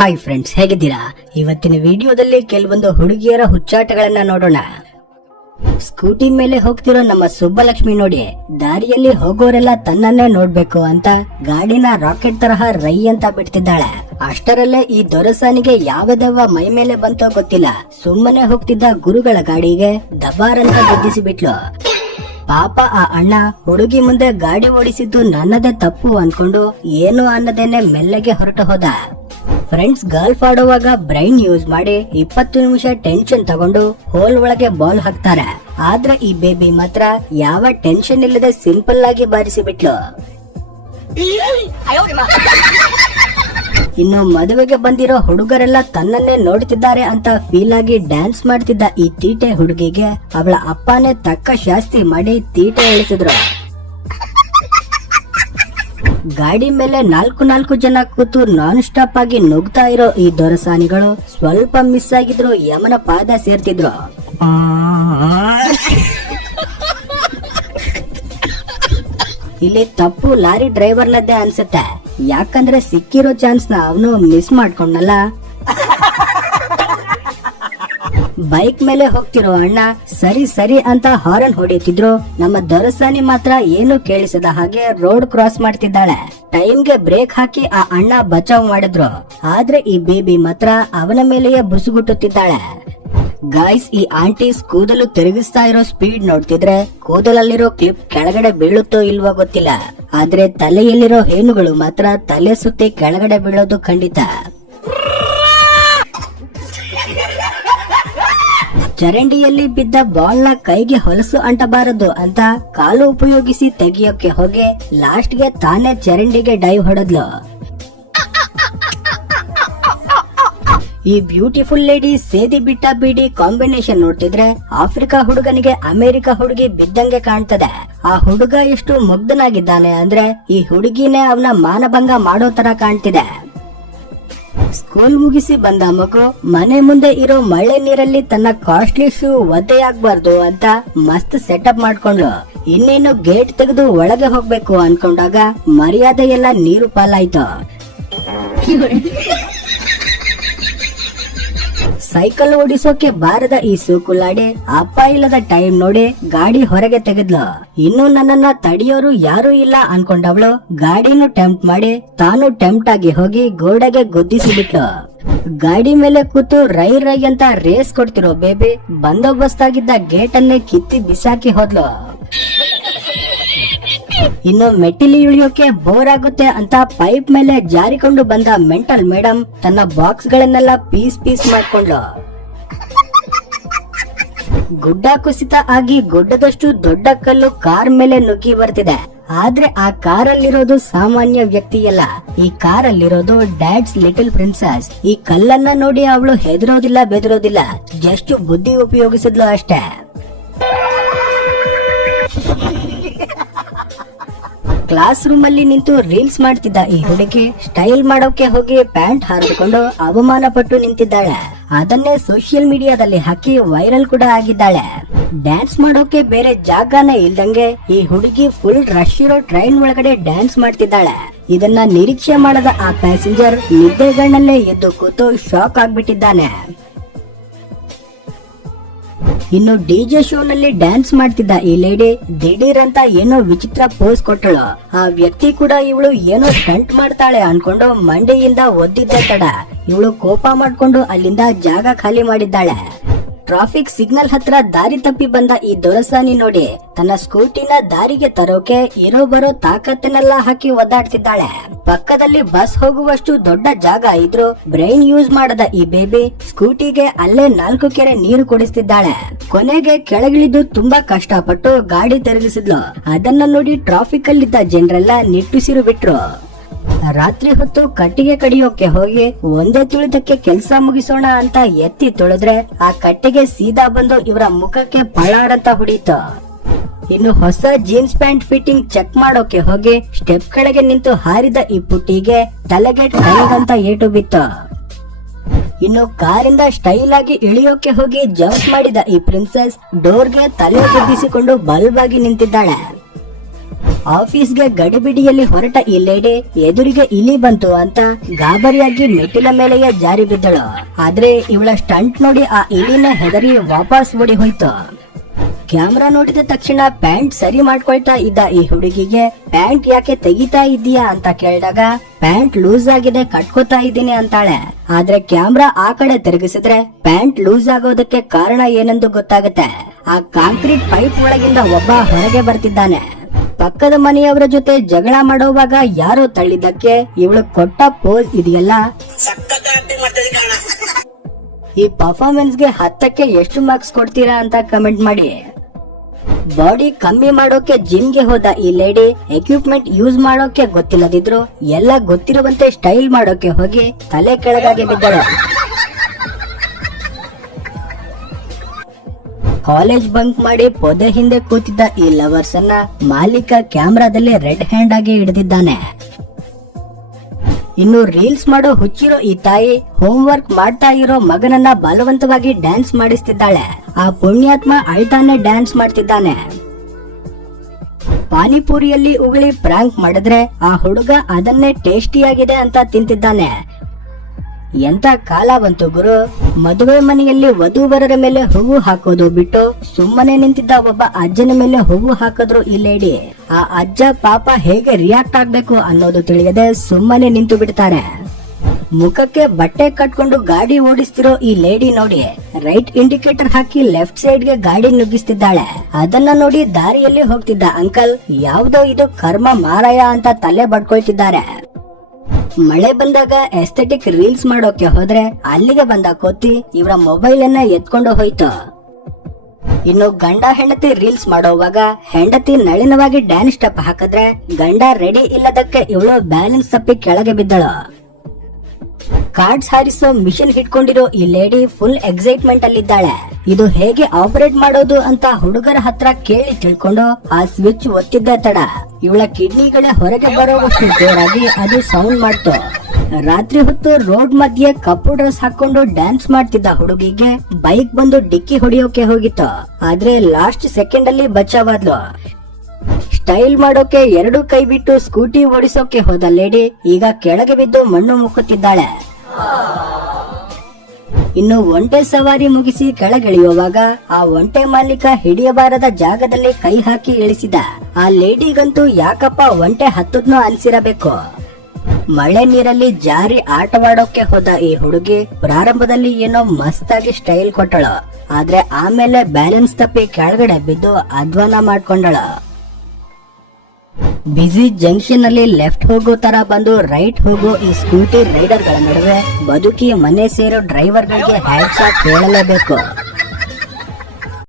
Hi friends, ಹೇಗಿದ್ದೀರಾ? ಇವತ್ತಿನ ವಿಡಿಯೋದಲ್ಲಿ ಕೆಲವೊಂದು ಹುಡುಗಿಯರ ಹುಚ್ಚಾಟಗಳನ್ನ ನೋಡೋಣ. ಸ್ಕೂಟಿ ಮೇಲೆ ಹೋಗ್ತಿರೋ ನಮ್ಮ ಸುಬ್ಬಲಕ್ಷ್ಮಿ ನೋಡಿ, ದಾರಿಯಲ್ಲಿ ಹೋಗೋರೆಲ್ಲ ತನ್ನನ್ನೇ ನೋಡ್ಬೇಕು ಅಂತ ಗಾಡಿನ ರಾಕೆಟ್ ತರಹ ರೈ ಅಂತ ಬಿಡ್ತಿದ್ದಾಳೆ. ಅಷ್ಟರಲ್ಲೇ ಈ ದೊರಸಾನಿಗೆ ಯಾವ್ದವ ಮೈ ಮೇಲೆ ಬಂತೋ ಗೊತ್ತಿಲ್ಲ, ಸುಮ್ಮನೆ ಹೋಗ್ತಿದ್ದ ಗುರುಗಳ ಗಾಡಿಗೆ ದಬಾರ್ ಅಂತ ಗುದ್ದಿಸಿ ಬಿಟ್ಲು. ಪಾಪ ಆ ಅಣ್ಣ ಹುಡುಗಿ ಮುಂದೆ ಗಾಡಿ ಓಡಿಸಿದ್ದು ನನ್ನದೇ ತಪ್ಪು ಅನ್ಕೊಂಡು ಏನು ಅನ್ನದೇನೆ ಮೆಲ್ಲಗೆ ಹೊರಟು ಹೋದ. ಫ್ರೆಂಡ್ಸ್, ಗಾಲ್ಫ್ ಆಡುವಾಗ ಬ್ರೈನ್ ಯೂಸ್ ಮಾಡಿ 20 ನಿಮಿಷ ಟೆನ್ಷನ್ ತಗೊಂಡು ಹೋಲ್ ಒಳಗೆ ಬಾಲ್ ಹಾಕ್ತಾರೆ. ಆದ್ರೆ ಈ ಬೇಬಿ ಮಾತ್ರ ಯಾವ ಟೆನ್ಷನ್ ಇಲ್ಲದೆ ಸಿಂಪಲ್ ಆಗಿ ಬಾರಿಸಿ ಬಿಟ್ಲು. ಇನ್ನು ಮದುವೆಗೆ ಬಂದಿರೋ ಹುಡುಗರೆಲ್ಲ ತನ್ನನ್ನೇ ನೋಡ್ತಿದ್ದಾರೆ ಅಂತ ಫೀಲ್ ಆಗಿ ಡ್ಯಾನ್ಸ್ ಮಾಡ್ತಿದ್ದ ಈ ತೀಟೆ ಹುಡುಗಿಗೆ ಅವಳ ಅಪ್ಪನೇ ತಕ್ಕ ಶಾಸ್ತಿ ಮಾಡಿ ತೀಟೆ ಇಳಿಸಿದ್ರು. ಗಾಡಿ ಮೇಲೆ 4 ಜನ ಕೂತು ನಾನ್ ಸ್ಟಾಪ್ ಆಗಿ ನುಗ್ತಾ ಇರೋ ಈ ದೊರಸಾನಿಗಳು ಸ್ವಲ್ಪ ಮಿಸ್ ಆಗಿದ್ರು ಯಮನ ಪಾದ ಸೇರ್ತಿದ್ರು. ಇಲ್ಲಿ ತಪ್ಪು ಲಾರಿ ಡ್ರೈವರ್ನದ್ದೇ ಅನ್ಸುತ್ತೆ, ಯಾಕಂದ್ರೆ ಸಿಕ್ಕಿರೋ ಚಾನ್ಸ್ ನ ಅವನು ಮಿಸ್ ಮಾಡ್ಕೊಂಡಲ್ಲ. ಬೈಕ್ ಮೇಲೆ ಹೋಗ್ತಿರೋ ಅಣ್ಣ ಸರಿ ಸರಿ ಅಂತ ಹಾರನ್ ಹೊಡಿತಿದ್ರು. ನಮ್ಮ ದೊರಸಾನಿ ಮಾತ್ರ ಏನು ಕೇಳಿಸದ ಹಾಗೆ ರೋಡ್ ಕ್ರಾಸ್ ಮಾಡ್ತಿದ್ದಾಳೆ. ಟೈಮ್ಗೆ ಬ್ರೇಕ್ ಹಾಕಿ ಆ ಅಣ್ಣ ಬಚಾವ್ ಮಾಡಿದ್ರು. ಆದ್ರೆ ಈ ಬೇಬಿ ಮಾತ್ರ ಅವನ ಮೇಲೆಯೇ ಬುಸುಗುಟ್ಟುತ್ತಿದ್ದಾಳೆ. ಗಾಯ್ಸ್, ಈ ಆಂಟೀಸ್ ಕೂದಲು ತಿರುಗಿಸ್ತಾ ಇರೋ ಸ್ಪೀಡ್ ನೋಡ್ತಿದ್ರೆ ಕೂದಲಲ್ಲಿರೋ ಕ್ಲಿಪ್ ಕೆಳಗಡೆ ಬೀಳುತ್ತೋ ಇಲ್ವೋ ಗೊತ್ತಿಲ್ಲ, ಆದ್ರೆ ತಲೆಯಲ್ಲಿರೋ ಹೇನುಗಳು ಮಾತ್ರ ತಲೆ ಸುತ್ತಿ ಕೆಳಗಡೆ ಬೀಳೋದು ಖಂಡಿತ. ಚರಂಡಿಯಲ್ಲಿ ಬಿದ್ದ ಬಾಲ್ ನ ಕೈಗೆ ಹೊಲಸು ಅಂಟಬಾರದು ಅಂತ ಕಾಲು ಉಪಯೋಗಿಸಿ ತೆಗಿಯೋಕೆ ಹೋಗಿ ಲಾಸ್ಟ್ ಗೆ ತಾನೇ ಚರಂಡಿಗೆ ಡೈವ್ ಹೊಡೆದ್ಲು. ಈ ಬ್ಯೂಟಿಫುಲ್ ಲೇಡಿ ಸೇದಿ ಬಿಟ್ಟ ಬಿಡಿ ಕಾಂಬಿನೇಷನ್ ನೋಡ್ತಿದ್ರೆ ಆಫ್ರಿಕಾ ಹುಡುಗನಿಗೆ ಅಮೆರಿಕ ಹುಡುಗಿ ಬಿದ್ದಂಗೆ ಕಾಣ್ತದೆ. ಆ ಹುಡುಗ ಎಷ್ಟು ಮುಗ್ಧನಾಗಿದ್ದಾನೆ ಅಂದ್ರೆ ಈ ಹುಡುಗಿನೇ ಅವನ ಮಾನಭಂಗ ಮಾಡೋ ತರ ಕಾಣ್ತಿದೆ. ಸ್ಕೂಲ್ ಮುಗಿಸಿ ಬಂದ ಮಗು ಮನೆ ಮುಂದೆ ಇರೋ ಮಳೆ ನೀರಲ್ಲಿ ತನ್ನ ಕಾಸ್ಟ್ಲಿ ಶೂ ಒದ್ದೆಯಾಗಬಾರ್ದು ಅಂತ ಮಸ್ತ್ ಸೆಟಪ್ ಮಾಡ್ಕೊಂಡ್ಲು. ಇನ್ನೇನು ಗೇಟ್ ತೆಗೆದು ಒಳಗೆ ಹೋಗ್ಬೇಕು ಅನ್ಕೊಂಡಾಗ ಮರ್ಯಾದೆ ಎಲ್ಲ ನೀರು ಪಾಲಾಯ್ತು. ಸೈಕಲ್ ಓಡಿಸೋಕೆ ಬಾರದ ಈ ಸೂಕುಲಾಡಿ ಅಪ್ಪ ಇಲ್ಲದ ಟೈಮ್ ನೋಡಿ ಗಾಡಿ ಹೊರಗೆ ತೆಗೆದ್ಲು. ಇನ್ನು ನನ್ನನ್ನ ತಡಿಯೋರು ಯಾರು ಇಲ್ಲ ಅನ್ಕೊಂಡವಳು ಗಾಡಿನೂ ಟೆಂಪ್ಟ್ ಮಾಡಿ ತಾನು ಟೆಂಪ್ಟ್ ಆಗಿ ಹೋಗಿ ಗೋಡೆಗೆ ಗುದ್ದಿಸಿ ಬಿಟ್ಲು. ಗಾಡಿ ಮೇಲೆ ಕೂತು ರೈ ರೈ ಅಂತ ರೇಸ್ ಕೊಡ್ತಿರೋ ಬೇಬಿ ಬಂದೋಬಸ್ತ್ ಆಗಿದ್ದ ಗೇಟ್ ಅನ್ನೇ ಕಿತ್ತಿ ಬಿಸಾಕಿ ಹೋದ್ಲು. ಇನ್ನು ಮೆಟ್ಟಿಲಿ ಇಳಿಯೋಕೆ ಬೋರ್ ಆಗುತ್ತೆ ಅಂತ ಪೈಪ್ ಮೇಲೆ ಜಾರಿಕೊಂಡು ಬಂದ ಮೆಂಟಲ್ ಮೇಡಮ್ ತನ್ನ ಬಾಕ್ಸ್ ಗಳನ್ನೆಲ್ಲ ಪೀಸ್ ಮಾಡ್ಕೊಂಡ್ಲು. ಗುಡ್ಡ ಕುಸಿತ ಆಗಿ ಗುಡ್ಡದಷ್ಟು ದೊಡ್ಡ ಕಲ್ಲು ಕಾರ್ ಮೇಲೆ ನುಗ್ಗಿ ಬರ್ತಿದೆ. ಆದ್ರೆ ಆ ಕಾರಲ್ಲಿರೋದು ಸಾಮಾನ್ಯ ವ್ಯಕ್ತಿಯಲ್ಲ, ಈ ಕಾರಲ್ಲಿರೋದು ಡ್ಯಾಡ್ಸ್ ಲಿಟಲ್ ಪ್ರಿನ್ಸಸ್. ಈ ಕಲ್ಲನ್ನ ನೋಡಿ ಅವಳು ಹೆದರೋದಿಲ್ಲ ಬೆದರೋದಿಲ್ಲ, ಜಸ್ಟ್ ಬುದ್ಧಿ ಉಪಯೋಗಿಸಿದ್ಲು ಅಷ್ಟೇ. ಕ್ಲಾಸ್ ರೂಮ್ ಅಲ್ಲಿ ನಿಂತು ರೀಲ್ಸ್ ಮಾಡ್ತಿದ್ದ ಈ ಹುಡುಗಿ ಸ್ಟೈಲ್ ಮಾಡೋಕೆ ಹೋಗಿ ಪ್ಯಾಂಟ್ ಹಾರಿಕೊಂಡು ಅವಮಾನ ಪಟ್ಟು ನಿಂತಿದ್ದಾಳೆ. ಅದನ್ನೇ ಸೋಷಿಯಲ್ ಮೀಡಿಯಾದಲ್ಲಿ ಹಾಕಿ ವೈರಲ್ ಕೂಡ ಆಗಿದ್ದಾಳೆ. ಡ್ಯಾನ್ಸ್ ಮಾಡೋಕೆ ಬೇರೆ ಜಾಗನೇ ಇಲ್ದಂಗೆ ಈ ಹುಡುಗಿ ಫುಲ್ ರಶ್ ಇರೋ ಟ್ರೈನ್ ಒಳಗಡೆ ಡ್ಯಾನ್ಸ್ ಮಾಡ್ತಿದ್ದಾಳೆ. ಇದನ್ನ ನಿರೀಕ್ಷೆ ಮಾಡದ ಆ ಪ್ಯಾಸೆಂಜರ್ ನಿದ್ದೆಗಣ್ಣಲ್ಲೇ ಎದ್ದು ಕೂತು ಶಾಕ್ ಆಗ್ಬಿಟ್ಟಿದ್ದಾನೆ. ಇನ್ನು ಡಿಜೆ ಶೋ ನಲ್ಲಿ ಡ್ಯಾನ್ಸ್ ಮಾಡ್ತಿದ್ದ ಈ ಲೇಡಿ ದಿಢೀರ್ ಅಂತ ಏನೋ ವಿಚಿತ್ರ ಪೋಸ್ ಕೊಟ್ಟಳು. ಆ ವ್ಯಕ್ತಿ ಕೂಡ ಇವಳು ಏನೋ ಸ್ಟಂಟ್ ಮಾಡ್ತಾಳೆ ಅನ್ಕೊಂಡು ಮಂಡಿಯಿಂದ ಒದ್ದಿದ್ದ ತಡ ಇವಳು ಕೋಪ ಮಾಡ್ಕೊಂಡು ಅಲ್ಲಿಂದ ಜಾಗ ಖಾಲಿ ಮಾಡಿದ್ದಾಳೆ. ಟ್ರಾಫಿಕ್ ಸಿಗ್ನಲ್ ಹತ್ರ ದಾರಿ ತಪ್ಪಿ ಬಂದ ಈ ದೊರಸಾನಿ ನೋಡಿ ತನ್ನ ಸ್ಕೂಟಿನ ದಾರಿಗೆ ತರೋಕೆ ಇರೋ ಬರೋ ತಾಕತ್ತನ್ನೆಲ್ಲ ಹಾಕಿ ಒದ್ದಾಡ್ತಿದ್ದಾಳೆ. ಪಕ್ಕದಲ್ಲಿ ಬಸ್ ಹೋಗುವಷ್ಟು ದೊಡ್ಡ ಜಾಗ ಇದ್ರು ಬ್ರೈನ್ ಯೂಸ್ ಮಾಡದ ಈ ಬೇಬಿ ಸ್ಕೂಟಿಗೆ ಅಲ್ಲೇ 4 ಕೆರೆ ನೀರು ಕುಡಿಸ್ತಿದ್ದಾಳೆ. ಕೊನೆಗೆ ಕೆಳಗಿಳಿದು ತುಂಬಾ ಕಷ್ಟಪಟ್ಟು ಗಾಡಿ ತಿರುಗಿಸಿದ್ಲು. ಅದನ್ನ ನೋಡಿ ಟ್ರಾಫಿಕ್ ಅಲ್ಲಿದ್ದ ಜನರೆಲ್ಲ ನಿಟ್ಟುಸಿರು ಬಿಟ್ರು. ರಾತ್ರಿ ಹೊತ್ತು ಕಟ್ಟಿಗೆ ಕಡಿಯೋಕೆ ಹೋಗಿ ಒಂದೇ ತುಳಿತಕ್ಕೆ ಕೆಲಸ ಮುಗಿಸೋಣ ಅಂತ ಎತ್ತಿ ತೊಳೆದ್ರೆ ಆ ಕಟ್ಟಿಗೆ ಸೀದಾ ಬಂದು ಇವರ ಮುಖಕ್ಕೆ ಪಳಾರಂತ ಹೊಡೀತು. ಇನ್ನು ಹೊಸ ಜೀನ್ಸ್ ಪ್ಯಾಂಟ್ ಫಿಟ್ಟಿಂಗ್ ಚೆಕ್ ಮಾಡೋಕೆ ಹೋಗಿ ಸ್ಟೆಪ್ ಕೆಳಗೆ ನಿಂತು ಹಾರಿದ ಈ ಪುಟ್ಟಿಗೆ ತಲೆಗೆ ಟೈಗ್ ಅಂತ ಏಟು ಬಿತ್ತು. ಇನ್ನು ಕಾರಿಂದ ಸ್ಟೈಲ್ ಆಗಿ ಇಳಿಯೋಕೆ ಹೋಗಿ ಜಂಪ್ ಮಾಡಿದ ಈ ಪ್ರಿನ್ಸೆಸ್ ಡೋರ್ಗೆ ತಲೆ ಗುದ್ದಿಸಿಕೊಂಡು ಬಲ್ಬ್ ಆಗಿ ನಿಂತಿದ್ದಾಳೆ. ಆಫೀಸ್ಗೆ ಗಡಿಬಿಡಿಯಲ್ಲಿ ಹೊರಟ ಈ ಲೇಡಿ ಎದುರಿಗೆ ಇಲಿ ಬಂತು ಅಂತ ಗಾಬರಿಯಾಗಿ ಮೆಟ್ಟಿಲ ಮೇಲೆಯೇ ಜಾರಿ ಬಿದ್ದಳು. ಆದ್ರೆ ಇವಳ ಸ್ಟಂಟ್ ನೋಡಿ ಆ ಇಲಿನ ಹೆದರಿ ವಾಪಸ್ ಓಡಿ ಹೋಯ್ತು. ಕ್ಯಾಮ್ರಾ ನೋಡಿದ ತಕ್ಷಣ ಪ್ಯಾಂಟ್ ಸರಿ ಮಾಡ್ಕೊಳ್ತಾ ಇದ್ದ ಈ ಹುಡುಗಿಗೆ ಪ್ಯಾಂಟ್ ಯಾಕೆ ತೆಗಿತಾ ಇದೀಯಾ ಅಂತ ಕೇಳಿದಾಗ ಪ್ಯಾಂಟ್ ಲೂಸ್ ಆಗಿದೆ ಕಟ್ಕೋತಾ ಇದ್ದೀನಿ ಅಂತಾಳೆ. ಆದ್ರೆ ಕ್ಯಾಮ್ರಾ ಆ ಕಡೆ ತಿರುಗಿಸಿದ್ರೆ ಪ್ಯಾಂಟ್ ಲೂಸ್ ಆಗೋದಕ್ಕೆ ಕಾರಣ ಏನೆಂದು ಗೊತ್ತಾಗುತ್ತೆ. ಆ ಕಾಂಕ್ರೀಟ್ ಪೈಪ್ ಒಳಗಿಂದ ಒಬ್ಬ ಹೊರಗೆ ಬರ್ತಿದ್ದಾನೆ. ಪಕ್ಕದ ಮನೆಯವರ ಜೊತೆ ಜಗಳ ಮಾಡುವಾಗ ಯಾರೋ ತಳ್ಳಿದ್ದಕ್ಕೆ ಇವಳು ಕೊಟ್ಟ ಪೋಸ್ ಇದೆಯಲ್ಲ, ಈ ಪರ್ಫಾರ್ಮೆನ್ಸ್ ಗೆ 10ಕ್ಕೆ ಎಷ್ಟು ಮಾರ್ಕ್ಸ್ ಕೊಡ್ತೀರಾ ಅಂತ ಕಮೆಂಟ್ ಮಾಡಿ. ಬಾಡಿ ಕಮ್ಮಿ ಮಾಡೋಕೆ ಜಿಮ್ ಗೆ ಹೋದ ಈ ಲೇಡಿ ಎಕ್ವಿಪ್ಮೆಂಟ್ ಯೂಸ್ ಮಾಡೋಕೆ ಗೊತ್ತಿಲ್ಲದಿದ್ರು ಎಲ್ಲ ಗೊತ್ತಿರುವಂತೆ ಸ್ಟೈಲ್ ಮಾಡೋಕೆ ಹೋಗಿ ತಲೆ ಕೆಳಗಾಗಿ ಬಿದ್ದಳು. ಕಾಲೇಜ್ ಬಂಕ್ ಮಾಡಿ ಪೊದೆ ಹಿಂದೆ ಕೂತಿದ್ದ ಈ ಲವರ್ಸ್ ಅನ್ನ ಮಾಲೀಕ ಕ್ಯಾಮ್ರಾದಲ್ಲಿ ರೆಡ್ ಹ್ಯಾಂಡ್ ಆಗಿ ಹಿಡಿದಿದ್ದಾನೆ. ಇನ್ನು ರೀಲ್ಸ್ ಮಾಡೋ ಹುಚ್ಚಿರೋ ಈ ತಾಯಿ ಹೋಮ್ ವರ್ಕ್ ಮಾಡ್ತಾ ಇರೋ ಮಗನನ್ನ ಬಲವಂತವಾಗಿ ಡ್ಯಾನ್ಸ್ ಮಾಡಿಸ್ತಿದ್ದಾಳೆ. ಆ ಪುಣ್ಯಾತ್ಮ ಅಳ್ತಾನೆ ಡ್ಯಾನ್ಸ್ ಮಾಡ್ತಿದ್ದಾನೆ. ಪಾನಿಪುರಿಯಲ್ಲಿ ಉಗುಳಿ ಪ್ರಾಂಕ್ ಮಾಡಿದ್ರೆ ಆ ಹುಡುಗ ಅದನ್ನೇ ಟೇಸ್ಟಿಯಾಗಿದೆ ಅಂತ ತಿಂತಿದ್ದಾನೆ. ಎಂತ ಕಾಲ ಬಂತು ಗುರು. ಮದುವೆ ಮನೆಯಲ್ಲಿ ವಧುವರರ ಮೇಲೆ ಹೂವು ಹಾಕೋದು ಬಿಟ್ಟು ಸುಮ್ಮನೆ ನಿಂತಿದ್ದ ಒಬ್ಬ ಅಜ್ಜನ ಮೇಲೆ ಹೂವು ಹಾಕಿದ್ರು ಈ ಲೇಡಿ. ಆ ಅಜ್ಜ ಪಾಪ ಹೇಗೆ ರಿಯಾಕ್ಟ್ ಆಗ್ಬೇಕು ಅನ್ನೋದು ತಿಳಿಯದೆ ಸುಮ್ಮನೆ ನಿಂತು ಬಿಡ್ತಾರೆ. ಮುಖಕ್ಕೆ ಬಟ್ಟೆ ಕಟ್ಕೊಂಡು ಗಾಡಿ ಓಡಿಸ್ತಿರೋ ಈ ಲೇಡಿ ನೋಡಿ ರೈಟ್ ಇಂಡಿಕೇಟರ್ ಹಾಕಿ ಲೆಫ್ಟ್ ಸೈಡ್ ಗೆ ಗಾಡಿ ನುಗ್ಗಿಸ್ತಿದ್ದಾಳೆ. ಅದನ್ನ ನೋಡಿ ದಾರಿಯಲ್ಲಿ ಹೋಗ್ತಿದ್ದ ಅಂಕಲ್ ಯಾವ್ದೋ ಇದು ಕರ್ಮ ಮಾರಾಯ ಅಂತ ತಲೆ ಬಡ್ಕೊಳ್ತಿದ್ದಾರೆ. ಮಳೆ ಬಂದಾಗ ಎಸ್ಥೆಟಿಕ್ ರೀಲ್ಸ್ ಮಾಡೋಕೆ ಹೋದ್ರೆ ಅಲ್ಲಿಗೆ ಬಂದ ಕೊತ್ತಿ ಇವರ ಮೊಬೈಲ್ ಅನ್ನ ಎತ್ಕೊಂಡು ಹೋಯ್ತು. ಇನ್ನು ಗಂಡ ಹೆಂಡತಿ ರೀಲ್ಸ್ ಮಾಡೋವಾಗ ಹೆಂಡತಿ ನಳಿನವಾಗಿ ಡ್ಯಾನ್ಸ್ ಸ್ಟೆಪ್ ಹಾಕಿದ್ರೆ ಗಂಡ ರೆಡಿ ಇಲ್ಲದಕ್ಕೆ ಇವಳು ಬ್ಯಾಲೆನ್ಸ್ ತಪ್ಪಿ ಕೆಳಗೆ ಬಿದ್ದಳು. ಕಾರ್ಡ್ಸ್ ಹಾರಿಸೋ ಮಿಷನ್ ಹಿಡ್ಕೊಂಡಿರೋ ಈ ಲೇಡಿ ಫುಲ್ ಎಕ್ಸೈಟ್ಮೆಂಟ್ ಅಲ್ಲಿದ್ದಾಳೆ. ಇದು ಹೇಗೆ ಆಪರೇಟ್ ಮಾಡೋದು ಅಂತ ಹುಡುಗರ ಹತ್ರ ಕೇಳಿ ತಿಳ್ಕೊಂಡು ಆ ಸ್ವಿಚ್ ಒತ್ತಿದ್ದ ತಡ ಇವಳ ಕಿಡ್ನಿಗಳೇ ಹೊರಗೆ ಬರೋವಷ್ಟು ಜೋರಾಗಿ ಅದು ಸೌಂಡ್ ಮಾಡ್ತು. ರಾತ್ರಿ ಹೊತ್ತು ರೋಡ್ ಮಧ್ಯೆ ಕಪ್ಪು ಡ್ರೆಸ್ ಹಾಕೊಂಡು ಡ್ಯಾನ್ಸ್ ಮಾಡ್ತಿದ್ದ ಹುಡುಗಿಗೆ ಬೈಕ್ ಬಂದು ಡಿಕ್ಕಿ ಹೊಡೆಯೋಕೆ ಹೋಗಿತ್ತು. ಆದ್ರೆ ಲಾಸ್ಟ್ ಸೆಕೆಂಡ್ ಅಲ್ಲಿ ಬಚಾವಾದ್ಲು. ಸ್ಟೈಲ್ ಮಾಡೋಕೆ 2 ಕೈ ಬಿಟ್ಟು ಸ್ಕೂಟಿ ಓಡಿಸೋಕೆ ಹೋದ ಲೇಡಿ ಈಗ ಕೆಳಗೆ ಬಿದ್ದು ಮಣ್ಣು ಮುಕ್ಕುತ್ತಿದ್ದಾಳೆ. ಇನ್ನು ಒಂಟೆ ಸವಾರಿ ಮುಗಿಸಿ ಕೆಳಗಿಳಿಯುವಾಗ ಆ ಒಂಟೆ ಮಾಲೀಕ ಹಿಡಿಯಬಾರದ ಜಾಗದಲ್ಲಿ ಕೈ ಹಾಕಿ ಇಳಿಸಿದ. ಆ ಲೇಡಿಗಂತೂ ಯಾಕಪ್ಪ ಒಂಟೆ ಹತ್ತದ್ನೋ ಅನ್ಸಿರಬೇಕು. ಮಳೆ ನೀರಲ್ಲಿ ಜಾರಿ ಆಟವಾಡೋಕೆ ಹೋದ ಈ ಹುಡುಗಿ ಪ್ರಾರಂಭದಲ್ಲಿ ಏನೋ ಮಸ್ತಾಗಿ ಸ್ಟೈಲ್ ಕೊಟ್ಟಳು. ಆದ್ರೆ ಆಮೇಲೆ ಬ್ಯಾಲೆನ್ಸ್ ತಪ್ಪಿ ಕೆಳಗಡೆ ಬಿದ್ದು ಅಧ್ವಾನ ಮಾಡ್ಕೊಂಡಳು. ಬಿಸಿ ಜಂಕ್ಷನ್ ಅಲ್ಲಿ ಲೆಫ್ಟ್ ಹೋಗೋ ತರ ಬಂದು ರೈಟ್ ಹೋಗೋ ಈ ಸ್ಕೂಟಿ ರೈಡರ್ ಗಳ ನಡುವೆ ಬದುಕಿ ಮನೆ ಸೇರೋ ಡ್ರೈವರ್ ಗಳಿಗೆ ಹ್ಯಾಟ್ಸ್ ಆಫ್ ಹೇಳಲೇಬೇಕು.